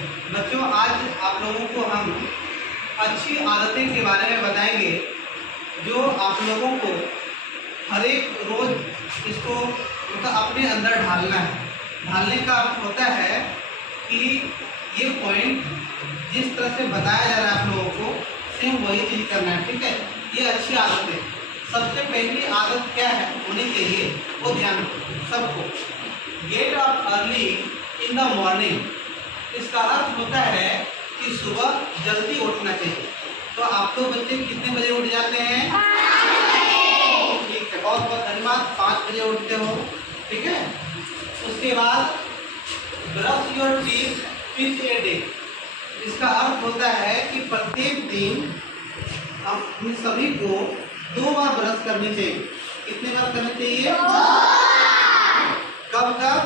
बच्चों, आज आप लोगों को हम अच्छी आदतें के बारे में बताएंगे जो आप लोगों को हर एक रोज़ इसको मतलब अपने अंदर ढालना है। ढालने का अर्थ होता है कि ये पॉइंट जिस तरह से बताया जा रहा है आप लोगों को सेम वही चीज़ करना है। ठीक है, ये अच्छी आदत है। सबसे पहली आदत क्या है होनी चाहिए वो ध्यान रखो सबको। Get up early in the morning, इसका अर्थ होता है कि सुबह जल्दी उठना चाहिए। तो आप लोग बच्चे कितने बजे उठ जाते हैं? ठीक है, बहुत बहुत धन्यवाद। 5 बजे उठते हो। ठीक है, उसके बाद brush your teeth which a day, इसका अर्थ होता है कि प्रत्येक दिन हम सभी को 2 बार ब्रश करनी चाहिए। कितने बार करना चाहिए? कब कब?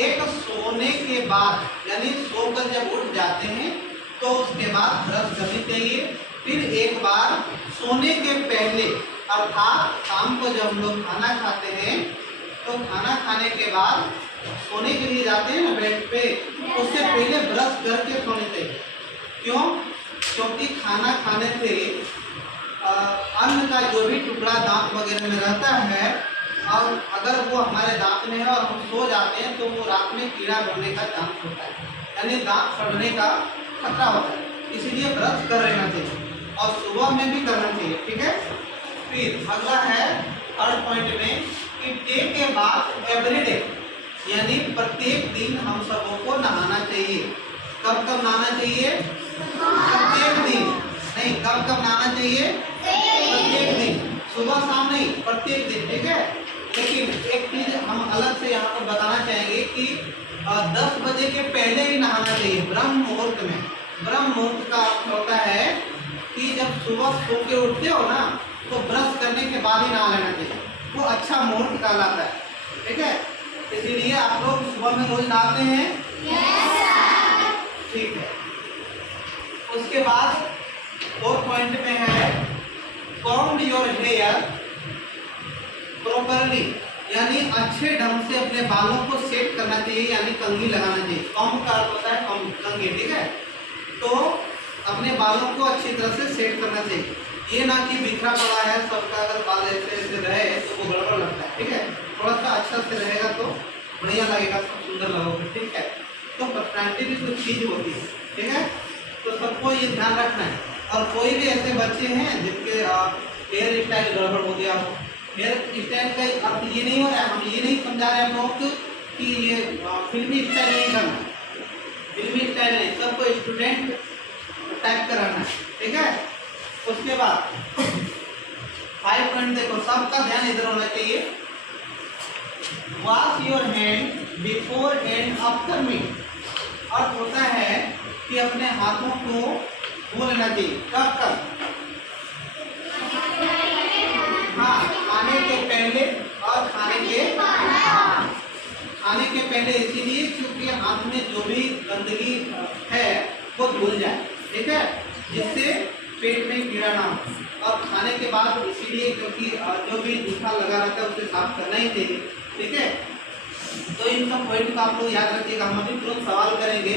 एक सोने के बाद, यानी सोकर जब उठ जाते हैं तो उसके बाद ब्रश करनी चाहिए। फिर एक बार सोने के पहले, अर्थात शाम को जब हम लोग खाना खाते हैं तो खाना खाने के बाद सोने के लिए जाते हैं ना बेड पे, उससे पहले ब्रश करके सोने चाहिए। क्यों? क्योंकि खाना खाने से अन्न का जो भी टुकड़ा दांत वगैरह में रहता है, और अगर वो हमारे दांत में है और हम सो जाते हैं तो वो रात में कीड़ा बढ़ने का चांस होता है, यानी दांत सड़ने का खतरा होता है। इसीलिए ब्रश कर लेना चाहिए और सुबह में भी करना चाहिए। ठीक है, फिर अगला है थर्ड पॉइंट में कि take a bath every day, यानी प्रत्येक दिन हम सबों को नहाना चाहिए। कब कब नहाना चाहिए? प्रत्येक दिन नहीं, कब कब नहाना चाहिए? प्रत्येक दिन, सुबह शाम नहीं, प्रत्येक दिन। ठीक है, लेकिन एक चीज हम अलग से यहाँ पर बताना चाहेंगे कि 10 बजे के पहले ही नहाना चाहिए, ब्रह्म मुहूर्त में। ब्रह्म मुहूर्त का अर्थ होता है कि जब सुबह सो के उठते हो ना तो ब्रश करने के बाद ही नहा लेना चाहिए, वो अच्छा मुहूर्त कहलाता है। ठीक है, इसीलिए आप लोग सुबह में रोज नहाते हैं? ठीक है, उसके बाद 4 पॉइंट में है कॉम्ब योर हेयर प्रॉपरली, यानी अच्छे ढंग से अपने बालों को सेट करना चाहिए, यानी कंघी लगाना चाहिए। कॉम्ब का अर्थ होता है कंघी। ठीक है, तो अपने बालों को अच्छी तरह से सेट करना चाहिए। ये ना कि बिखरा पड़ा है सबका, अगर बाल ऐसे ऐसे रहे तो वो गड़बड़ लगता है। ठीक है, थोड़ा सा अच्छा से रहेगा तो बढ़िया लगेगा, सब सुंदर लगोगे। ठीक है, तो पर्सनैलिटी भी कुछ चीज़ होती है। ठीक है, तो सबको ये ध्यान रखना है। और कोई भी ऐसे बच्चे हैं जिनके हेयर स्टाइल गड़बड़ हो गया हो, हेयर स्टाइल का अर्थ ये नहीं हो रहा है, हम ये नहीं समझा रहे हैं हम लोग कि ये फिल्मी स्टाइल नहीं करना, फिल्मी स्टाइल नहीं, सबको स्टूडेंट टाइप कराना है। ठीक है, उसके बाद 5 पॉइंट देखो, सबका ध्यान इधर होना चाहिए। Wash your hand before and after meal, अर्थ होता है कि अपने हाथों को धो लेना चाहिए। कब कब? हाँ, खाने के पहले और खाने के पहले इसीलिए क्योंकि हाथ में जो भी गंदगी है वो धुल जाए। ठीक है, जिससे पेट में कीड़ा ना हो। और खाने के बाद इसीलिए क्योंकि जो भी जूठा लगा रहता है उसे साफ करना ही चाहिए। ठीक है, तो इन सब पॉइंट को आप लोग याद रखिएगा। हम अभी तुरंत सवाल करेंगे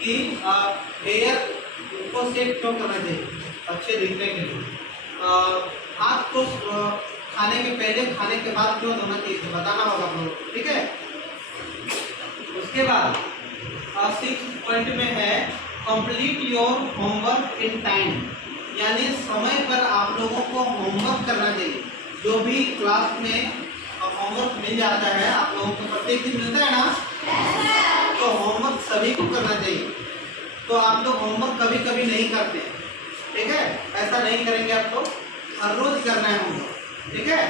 कि हेयर को सेट क्यों करना चाहिए अच्छे दिखने के लिए। हाथ को खाने के पहले खाने के बाद क्यों धोना चाहिए तो बताना होगा आप लोगों को। ठीक है, उसके बाद 6 पॉइंट में है complete your homework in time, यानी समय पर आप लोगों को होमवर्क करना चाहिए। जो भी क्लास में होमवर्क मिल जाता है आप लोगों को, प्रत्येक दिन मिलता है ना, तो होमवर्क सभी को करना चाहिए। तो आप लोग होमवर्क कभी कभी नहीं करते। ठीक है, ऐसा नहीं करेंगे आप लोग, हर रोज करना है होमवर्क। ठीक है,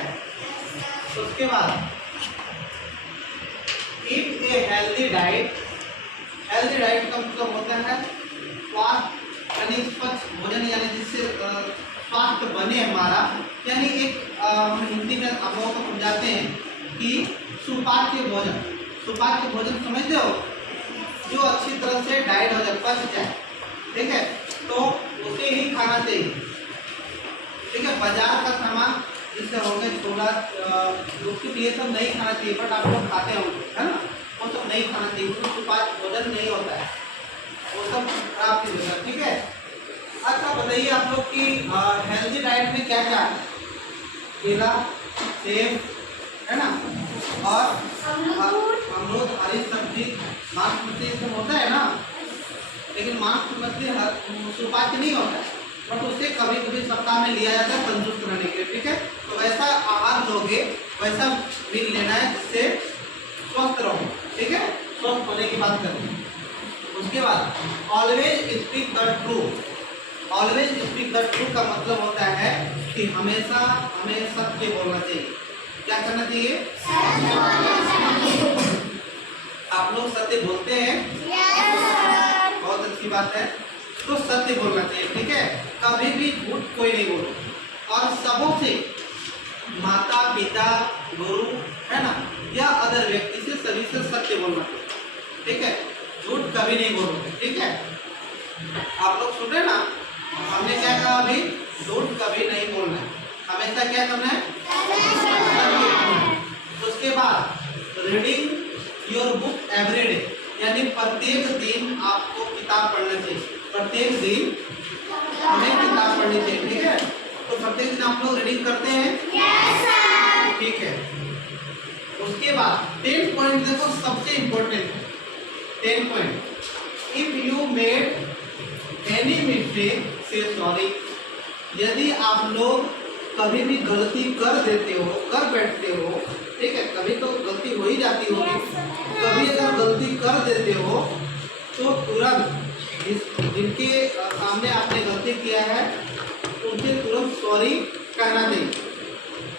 उसके बाद eat a healthy diet. Healthy diet का मतलब होता है स्वास्थ्य, यानी स्वच्छ भोजन, यानी जिससे स्वास्थ्य बने हमारा। यानी एक हम हिंदी में आप लोगों को समझाते हैं कि सुपाच्य भोजन। सुपाच्य भोजन समझते हो? जो अच्छी तरह से डाइट हो जाए, पच जाए। ठीक है, तो उसे ही खाना चाहिए। ठीक है, बाजार का सामान जिससे हो गए छोला, उसके लिए सब नहीं खाना चाहिए, बट आप लोग खाते होंगे, है ना, वो सब नहीं खाना चाहिए, उसमें सुपाच्य भोजन नहीं होता है, वो सब खराब चीज होता है। ठीक है। अच्छा बताइए आप लोग की हेल्दी डाइट में क्या क्या है? केला, सेब, है ना, और अमरूद, हरी सब्जी, मांस मछली सब होता है ना, लेकिन मांस मछली सुपाच्य नहीं होता है, बट उसे कभी कभी सप्ताह में लिया जाता है तंदुरुस्त रहने के लिए। ठीक है। तो वैसा आहार लोगे, वैसा मील लेना है जिससे स्वस्थ रहो। ठीक है। स्वस्थ होने की बात करें। उसके बाद always speak the truth. Always speak the truth का मतलब होता है कि हमेशा हमें सत्य बोलना चाहिए। क्या करना चाहिए? आप लोग सत्य बोलते हैं? बहुत अच्छी बात है। तो सत्य बोलना चाहिए। ठीक है। कभी भी झूठ कोई नहीं बोलो, और सबों से, माता पिता, गुरु, है ना, या अदर व्यक्ति से, सभी से सत्य बोलना चाहिए। ठीक है। झूठ कभी नहीं बोलो। ठीक है। आप लोग सुन रहे ना, हमने क्या कहा अभी? झूठ कभी नहीं बोलना है, हमेशा क्या करना है? उसके बाद रीडिंग योर बुक एवरीडे, यानी प्रत्येक दिन आपको किताब पढ़ना चाहिए। प्रत्येक दिन हमें किताब पढ़नी चाहिए। ठीक है। तो प्रत्येक दिन आप लोग रीडिंग करते हैं? ठीक है। उसके बाद 10 पॉइंट देखो, सबसे इंपॉर्टेंट है 10 point. If you made any mistake से सॉरी। यदि आप लोग कभी भी गलती कर देते हो, कर बैठते हो, ठीक है, कभी तो गलती हो ही जाती होगी, कभी अगर गलती कर देते हो तो तुरंत जिनके सामने आपने गलती किया है उनसे तुरंत सॉरी कहना चाहिए,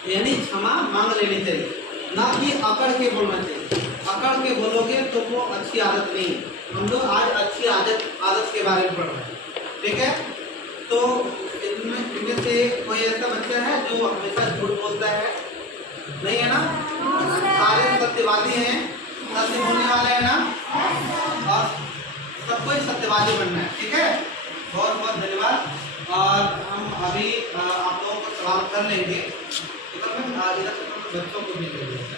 यानी क्षमा मांग लेनी चाहिए, ना कि अकड़ के बोलना चाहिए। अकड़ के बोलोगे तो वो अच्छी आदत नहीं है। हम लोग आज अच्छी आदत के बारे में पढ़ रहे हैं। ठीक है। तो इनमें से कोई ऐसा बच्चा है जो हमेशा झूठ बोलता है? नहीं है ना? सारे सत्यवादी हैं, सत्य बोलने वाले हैं ना, और सबको ही सत्यवादी बनना है। ठीक है। बहुत बहुत धन्यवाद। और हम अभी आप लोगों को सवाल कर लेंगे। इधर बच्चों को भी दे देंगे।